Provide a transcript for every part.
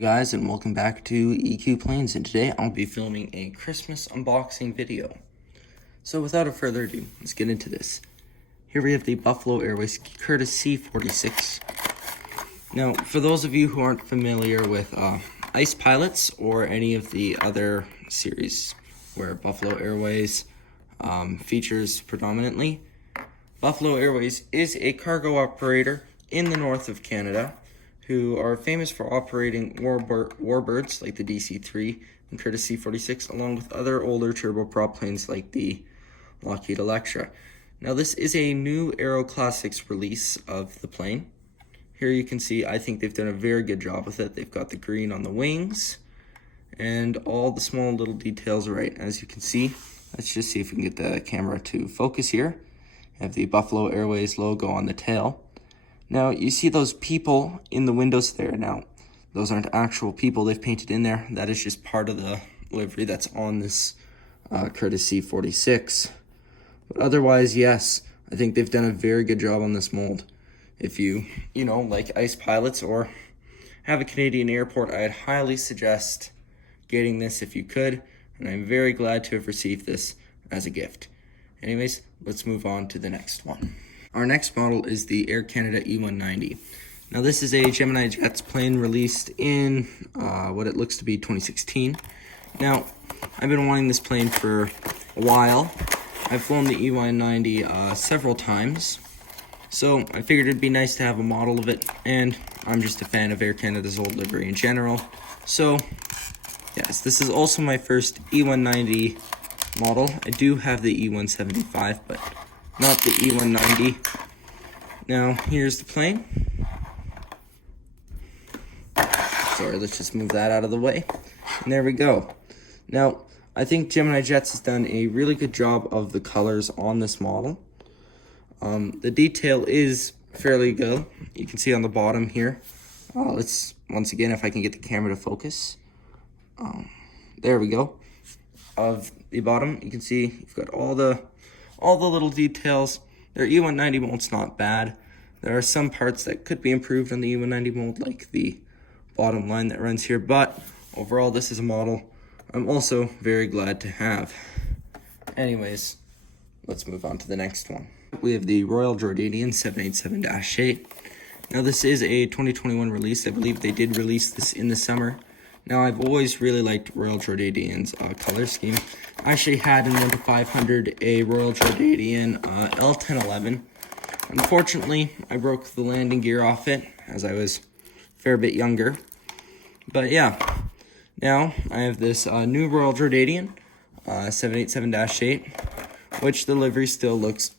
Guys, and welcome back to EQ Planes, and today I'll be filming a Christmas unboxing video. So without further ado, let's get into this. Here we have the Buffalo Airways Curtiss C-46. Now, for those of you who aren't familiar with Ice Pilots or any of the other series where Buffalo Airways features predominantly, Buffalo Airways is a cargo operator in the north of Canada who are famous for operating warbirds like the DC-3 and Curtiss C-46, along with other older turboprop planes like the Lockheed Electra. Now, this is a new Aero Classics release of the plane. Here you can see, I think they've done a very good job with it. They've got the green on the wings and all the small little details right. As you can see, let's just see if we can get the camera to focus here. I have the Buffalo Airways logo on the tail. Now, you see those people in the windows there. Now, those aren't actual people they've painted in there. That is just part of the livery that's on this Curtiss C-46. But otherwise, yes, I think they've done a very good job on this mold. If you like Ice Pilots or have a Canadian airport, I'd highly suggest getting this if you could. And I'm very glad to have received this as a gift. Anyways, let's move on to the next one. Our next model is the Air Canada E190. Now, this is a Gemini Jets plane released in what it looks to be 2016. Now, I've been wanting this plane for a while. I've flown the E190 several times, so I figured it'd be nice to have a model of it, and I'm just a fan of Air Canada's old livery in general. So, yes, this is also my first E190 model. I do have the E175, but not the E190. Now, here's the plane. Sorry, let's just move that out of the way. And there we go. Now, I think Gemini Jets has done a really good job of the colors on this model. The detail is fairly good. You can see on the bottom here. Let's, once again, if I can get the camera to focus. There we go. Of the bottom, you can see you've got all the little details. Their E190 mold's not bad. There are some parts that could be improved on the E190 mold, like the bottom line that runs here, but overall this is a model I'm also very glad to have. Anyways, let's move on to the next one. We have the Royal Jordanian 787-8. Now, this is a 2021 release. I believe they did release this in the summer. Now, I've always really liked Royal Jordanian's color scheme. I actually had in 1-500 a Royal Jordanian L1011. Unfortunately, I broke the landing gear off it as I was a fair bit younger. But yeah, now I have this new Royal Jordanian 787-8, which the livery still looks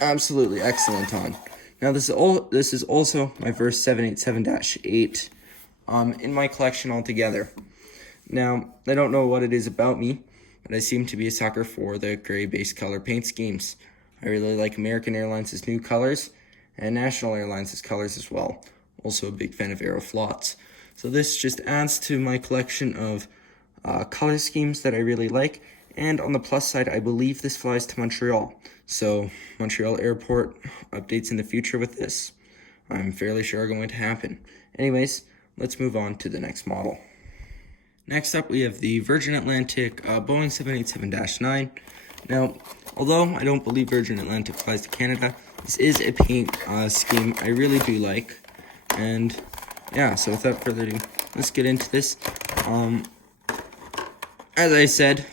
absolutely excellent on. Now, this is also my first 787-8 in my collection altogether. Now, I don't know what it is about me, but I seem to be a sucker for the gray base color paint schemes. I really like American Airlines' new colors and National Airlines' colors as well. Also a big fan of Aeroflots. So this just adds to my collection of color schemes that I really like. And on the plus side, I believe this flies to Montreal. So Montreal Airport updates in the future with this, I'm fairly sure are going to happen. Anyways, let's move on to the next model. Next up, we have the Virgin Atlantic Boeing 787-9. Now, although I don't believe Virgin Atlantic flies to Canada, this is a paint scheme I really do like. And yeah, so without further ado, let's get into this. As I said,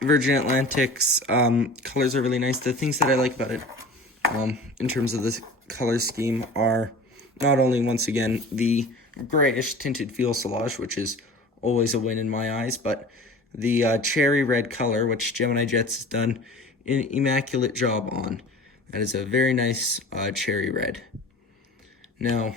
Virgin Atlantic's colors are really nice. The things that I like about it in terms of this color scheme are not only, once again, the grayish tinted fuselage, which is always a win in my eyes, but the cherry red color, which Gemini Jets has done an immaculate job on. That is a very nice cherry red. Now,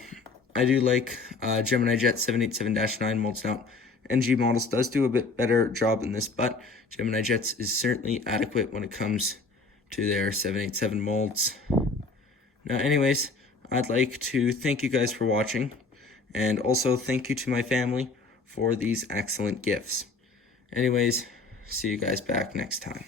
I do like Gemini Jet 787-9 molds. Now, NG Models does do a bit better job than this, but Gemini Jets is certainly adequate when it comes to their 787 molds. Now, anyways, I'd like to thank you guys for watching, and also thank you to my family for these excellent gifts. Anyways, see you guys back next time.